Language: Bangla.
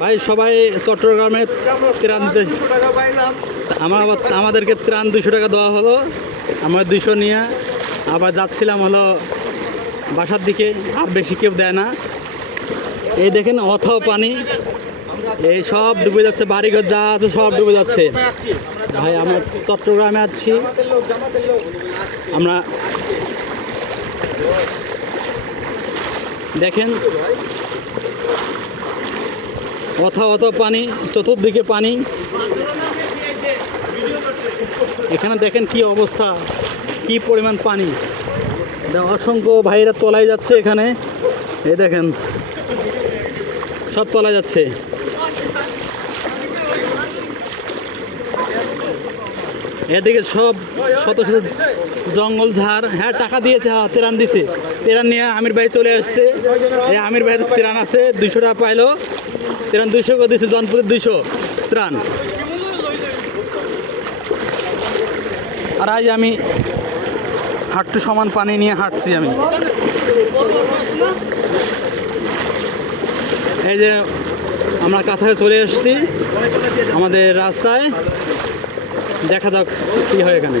ভাই সবাই চট্টগ্রামে ত্রাণ দিতে আমাদেরকে ত্রাণ 200 টাকা দেওয়া হলো। আমরা 200 নিয়ে আবার যাচ্ছিলাম হলো বাসার দিকে। আর বেশি কেউ দেয় না। এই দেখেন অথাও পানি, এই সব ডুবে যাচ্ছে, বাড়িঘর যা আছে সব ডুবে যাচ্ছে। ভাই আমরা চট্টগ্রামে আছি, আমরা দেখেন অথাও পানি, চতুর্দিকে পানি। এখানে দেখেন কি অবস্থা, কি পরিমাণ পানি। অসংখ্য ভাইরা তলায় যাচ্ছে এখানে, এই দেখেন সব তলায় যাচ্ছে। এদিকে সব শত শত জঙ্গল ঝাড়। হ্যাঁ টাকা দিয়েছে, হ্যাঁ ত্রাণ দিছে। ত্রাণ নিয়ে আমির ভাই চলে আসছে। এই আমির ভাইয়ের ত্রাণ আছে, 200 টাকা পাইলো। ত্রাণ 200 করে দিচ্ছে, জনপুরের 200 ত্রাণ। আর আজ আমি হাঁটু সমান পানি নিয়ে হাঁটছি আমি। এই যে আমরা কাছাকাছি চলে এসেছি আমাদের রাস্তায়। দেখা যাক কি হয় এখানে।